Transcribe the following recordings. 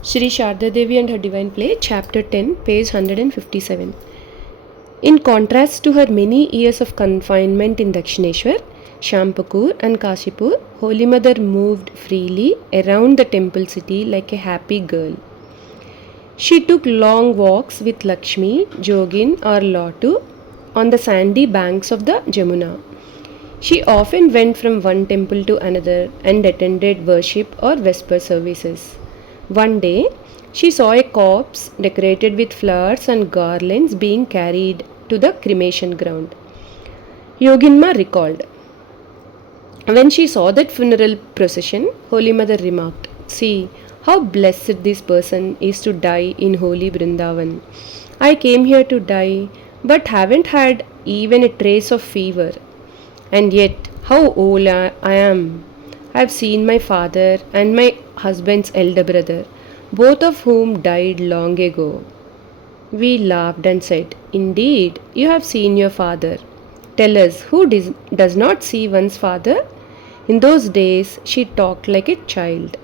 Shri Sharda Devi and her Divine Play, Chapter 10, page 157. In contrast to her many years of confinement in Dakshineshwar, Shampur and Kashipur, Holy Mother moved freely around the temple city like a happy girl. She took long walks with Lakshmi, Jogin or Lottu on the sandy banks of the Jamuna. She often went from one temple to another and attended worship or Vesper services. One day, she saw a corpse decorated with flowers and garlands being carried to the cremation ground. Yoginma recalled. When she saw that funeral procession, Holy Mother remarked, "See, how blessed this person is to die in holy Vrindavan. I came here to die, but haven't had even a trace of fever. And yet, how old I am. I've seen my father and my husband's elder brother, both of whom died long ago." We laughed and said, "Indeed, you have seen your father. Tell us, who does not see one's father?" In those days, she talked like a child.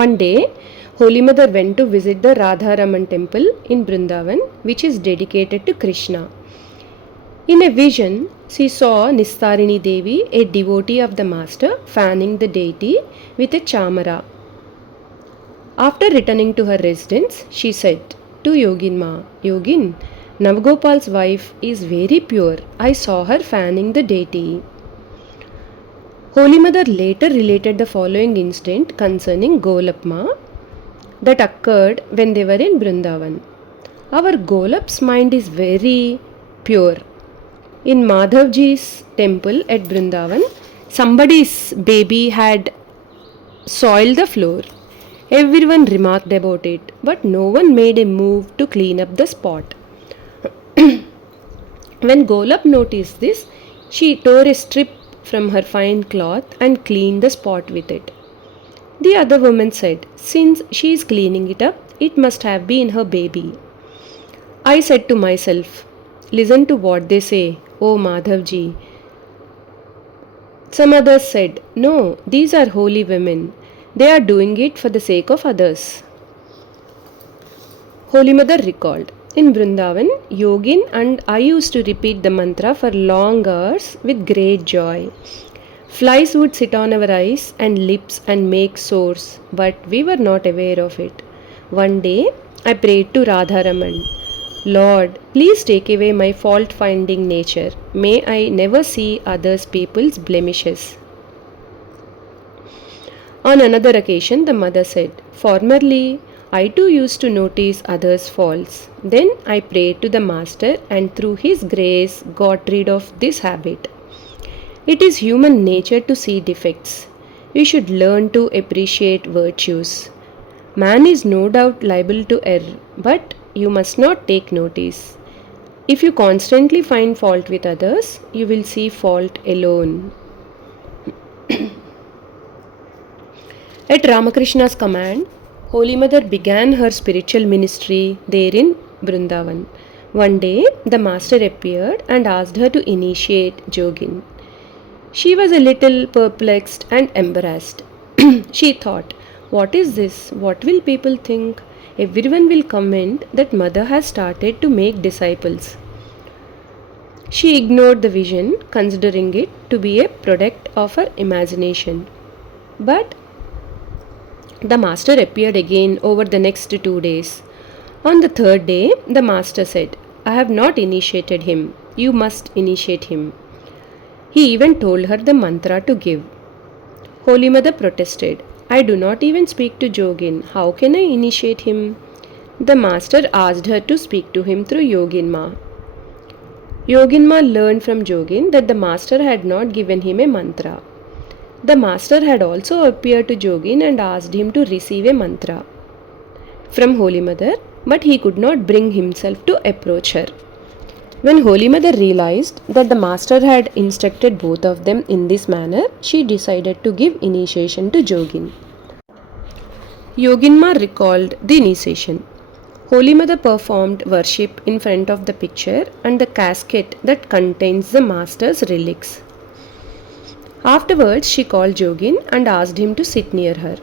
One day, Holy Mother went to visit the Radharaman temple in Vrindavan, which is dedicated to Krishna. In a vision, she saw Nistarini Devi, a devotee of the Master, fanning the deity with a chamara. After returning to her residence, she said to Yoginma, "Yogin, Navgopal's wife is very pure. I saw her fanning the deity." Holy Mother later related the following incident concerning Golapma that occurred when they were in Vrindavan. Our Golap's mind is very pure. In Madhavji's temple at Vrindavan, somebody's baby had soiled the floor. Everyone remarked about it, but no one made a move to clean up the spot. When Golap noticed this, she tore a strip from her fine cloth and cleaned the spot with it. The other woman said, "Since she is cleaning it up, it must have been her baby." I said to myself, "Listen to what they say, O Madhavji." Some others said, "No, these are holy women. They are doing it for the sake of others." Holy Mother recalled, "In Vrindavan, Yogin and I used to repeat the mantra for long hours with great joy. Flies would sit on our eyes and lips and make sores, but we were not aware of it. One day, I prayed to Radharaman, 'Lord, please take away my fault-finding nature. May I never see others people's blemishes.'" On another occasion, the mother said, "Formerly, I too used to notice others' faults. Then I prayed to the Master and through His grace got rid of this habit. It is human nature to see defects. We should learn to appreciate virtues. Man is no doubt liable to err, but you must not take notice. If you constantly find fault with others, you will see fault alone." At Ramakrishna's command, Holy Mother began her spiritual ministry there in Vrindavan. One day, the Master appeared and asked her to initiate Jogin. She was a little perplexed and embarrassed. She thought, "What is this? What will people think? Everyone will comment that Mother has started to make disciples." She ignored the vision, considering it to be a product of her imagination. But the Master appeared again over the next 2 days. On the third day, the Master said, "I have not initiated him. You must initiate him." He even told her the mantra to give. Holy Mother protested, "I do not even speak to Jogin. How can I initiate him?" The Master asked her to speak to him through Yoginma. Yoginma learned from Jogin that the Master had not given him a mantra. The Master had also appeared to Jogin and asked him to receive a mantra from Holy Mother, but he could not bring himself to approach her. When Holy Mother realized that the Master had instructed both of them in this manner, she decided to give initiation to Jogin. Yoginma recalled the initiation. Holy Mother performed worship in front of the picture and the casket that contains the Master's relics. Afterwards, she called Jogin and asked him to sit near her.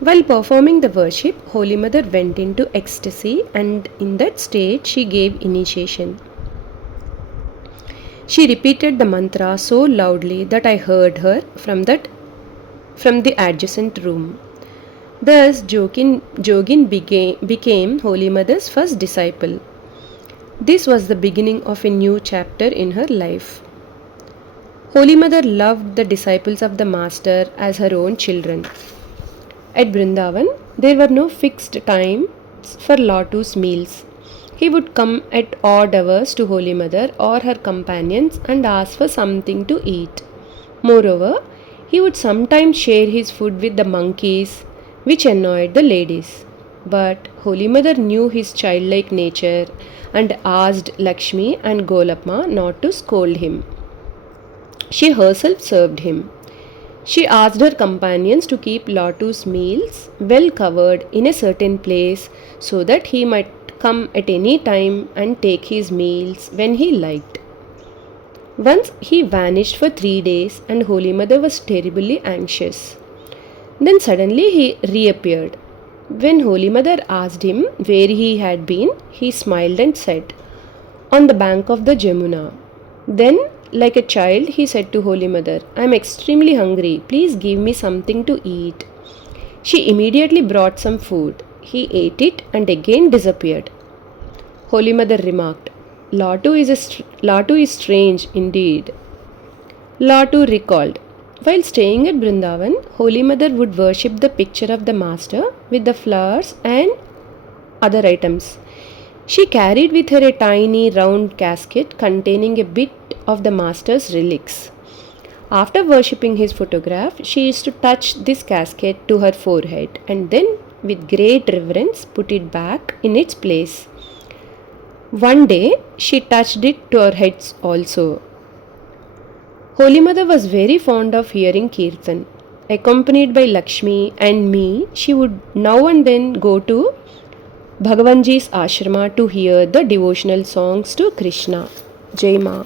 While performing the worship, Holy Mother went into ecstasy, and in that state she gave initiation. She repeated the mantra so loudly that I heard her from the adjacent room. Thus, Jogin became Holy Mother's first disciple. This was the beginning of a new chapter in her life. Holy Mother loved the disciples of the Master as her own children. At Brindavan, there were no fixed times for Latu's meals. He would come at odd hours to Holy Mother or her companions and ask for something to eat. Moreover, he would sometimes share his food with the monkeys, which annoyed the ladies. But Holy Mother knew his childlike nature and asked Lakshmi and Golapma not to scold him. She herself served him. She asked her companions to keep Latu's meals well covered in a certain place so that he might come at any time and take his meals when he liked. Once he vanished for 3 days and Holy Mother was terribly anxious. Then suddenly he reappeared. When Holy Mother asked him where he had been, he smiled and said, "On the bank of the Jamuna." Then, like a child, he said to Holy Mother, "I am extremely hungry. Please give me something to eat." She immediately brought some food. He ate it and again disappeared. Holy Mother remarked, Latu is strange indeed." Latu recalled, while staying at Brindavan, Holy Mother would worship the picture of the Master with the flowers and other items. She carried with her a tiny round casket containing a bit of the Master's relics. After worshipping his photograph, she used to touch this casket to her forehead and then, with great reverence, put it back in its place. One day, she touched it to her head also. Holy Mother was very fond of hearing Kirtan. Accompanied by Lakshmi and me, she would now and then go to Bhagavanji's ashrama to hear the devotional songs to Krishna. Jai Ma.